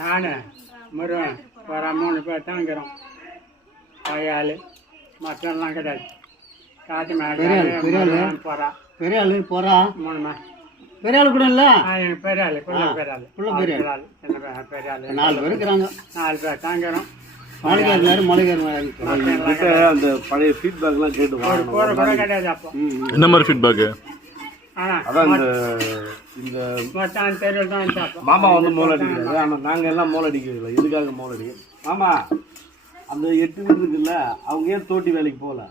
நான் முருகன் ஒரு 3 பேர் தான் இருக்கிறோம். கையாள் மற்றெல்லாம் கிடையாது. காட்டு மேலே போகிறா பெரிய ஆளு போறா 3 பெரிய ஆளு கூட இல்லை பெரிய ஆள் பெரிய ஆள் பெரிய ஆள் 4 பேர் இருக்கிறாங்க. 4 பேர் தான் இருக்கிறோம். அந்த பழைய ஃபீட்பேக்லாம் கேட்டு ஒரு கூரை கூட கிடையாது. அப்போ என்ன மாதிரி ஃபீட்பேக்கு? அதான் இந்த மொத்தம் தெருவில் தான் பார்ப்போம். மாமா வந்து மோல் அடிக்கிறாரு. ஆனால் நாங்கள் எல்லாம் மோல் அடிக்கிறதில்ல. எதுக்காக மோல் அடிக்க மாமா அந்த 8 வீடு இருக்குல்ல, அவங்க ஏன் தோட்டி வேலைக்கு போகல?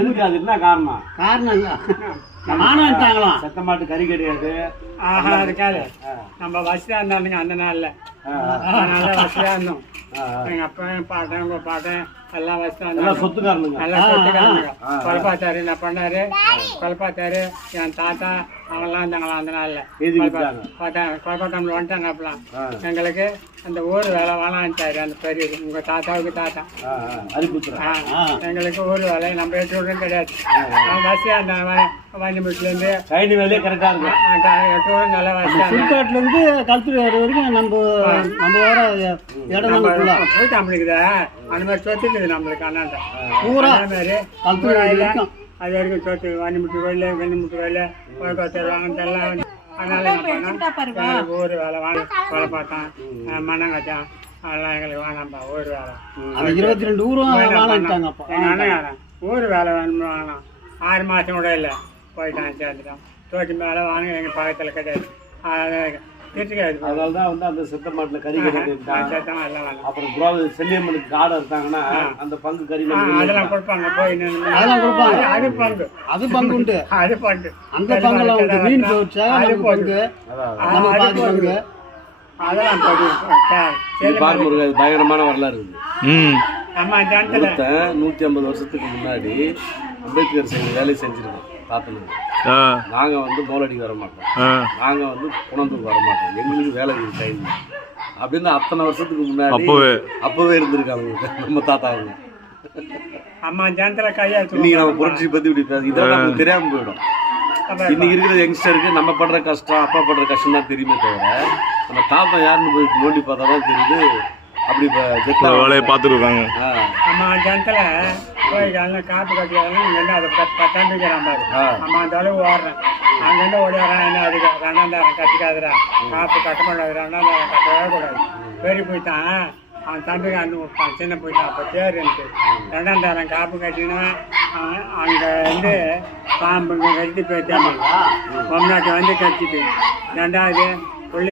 எதுக்கு? அது என்ன காரணம்? காரணம் இல்லை மானாட்டாங்களாம். செத்த மாட்டு கறி கிடையாது. அதுக்காக நம்ம வசதியாக இருந்தானுங்க அந்த நாளில். நல்லா வசதியாக இருந்தோம். எங்கள் அப்பா பாட்டன் உங்கள் பாட்டன் எல்லாம் வசதியாக இருந்தாங்க. சொத்துக்காரனுங்க நல்லா சொத்துக்காரனுங்க. கொலைப்பாத்தாரு என்ன பண்ணாரு? கொலைப்பாத்தாரு என் தாத்தா அவங்கெல்லாம் இருந்தாங்களா அந்த நாளில். கொலைப்பாத்தாமல் வந்துட்டாங்க. அப்பெல்லாம் எங்களுக்கு அந்த ஊர் வேலை வேணான்ட்டாரு அந்த பெரிய உங்கள் தாத்தாவுக்கு தாத்தா. எங்களுக்கு ஊர் வேலை நம்ம 8 வீடும் கிடையாது. வசதியாக இருந்தாங்க. வண்டிமட்டிலேருந்து கைடி வேலையே கரெக்டாக இருக்கும். 8 வீடும் நல்லா வசதியாக புதுக்காட்டிலேருந்து கல்துறை வரைக்கும் நம்ம வேற இடம் போயிட்டு நம்மளுக்குதா அந்த மாதிரி சொத்து இருக்குது நம்மளுக்கு. அண்ணாண்ட பூரா மாதிரி கல்துறை அது வரைக்கும் சொத்து வண்டிமுட்டு கோயில் வெண்ணிமுட்டு கோயில் தருவாங்க எல்லாம். அதனால ஊர் வேலை வாங்க வேலை பார்த்தான் மண்ணங்காச்சான் அதெல்லாம் எங்களுக்கு வேணாம்ப்பா ஊர் வேலை. 22 ஊரும் எங்கள் அண்ணன் ஊர் வேலை வேணும் 6 மாதம் கூட இல்லை போயிட்டான் சேர்ந்துட்டான். தோட்டி மேலே வாங்க எங்கள் பக்கத்தில் கிடையாது. அதனால தான் வந்து அந்த செத்த மாட்டில் கறி கிடையாது. அப்புறம் செல்லியம்மனுக்கு காடை இருந்தாங்கன்னா அந்த பங்கு கறி அதெல்லாம் கொடுப்பாங்க. போய் அதெல்லாம் கொடுப்பாங்க. அது பங்கு அது பங்கு உண்டு. அது பங்கு அந்த பங்குல மீன் போச்சா அது பங்கு பங்கு அதெல்லாம் பயங்கரமான வரலாறு இருக்குது. நம்ம ஜனத்தில் 150 வருஷத்துக்கு முன்னாடி அம்பேத்கர் செய்த வேலை செஞ்சிருக்கோம் தாத்தனுக்கு. நாங்கள் வந்து மோலடிக்கு வர மாட்டோம். நாங்கள் வந்து குணந்தூருக்கு வர மாட்டோம். எங்களுக்கு வேலை டைம் அப்படின்னு அத்தனை வருஷத்துக்கு முன்னாடி அப்பவே இருந்திருக்காங்க நம்ம தாத்தாவுங்க. அம்மா ஜனத்தில் கையா இன்னைக்கு நம்ம புரட்சி பற்றி இப்படி பேச இதெல்லாம் நமக்கு தெரியாமல் போயிடும். இன்னைக்கு இருக்கிற யங்ஸ்டருக்கு நம்ம படுற கஷ்டம் அப்பா படுற கஷ்டம் தான் தெரியுமே தவிர நம்ம தாத்தா யாருன்னு போய் நோண்டி பார்த்தா தான் தெரியுது. அப்படி வேலையை பார்த்துருக்காங்க. அம்மா ஜனத்தில் போய் காப்பு கட்டியாலும் இங்கேருந்து அதை கட்டாந்துக்கிறான் பாரு. அம்மா அந்த அளவு ஓடுறேன் அங்கேருந்து ஓடி வரான். என்ன அதுக்கு 2ஆம் கட்டிக்காதுரா காப்பு கட்ட மாட்டாது. 2ஆம் கட்டவே கூடாது. பெரிய போயிட்டான் அவன் தம்பிக்கு அண்ணு விட்டான். சின்ன போயிட்டான். அப்போ தேர் இருக்கு 2ஆம் காப்பு கட்டினா அங்கே வந்து பாம்புங்க கட்டி போயிட்டாங்க. பொம்நாட்டை வந்து கட்டிட்டு 2வது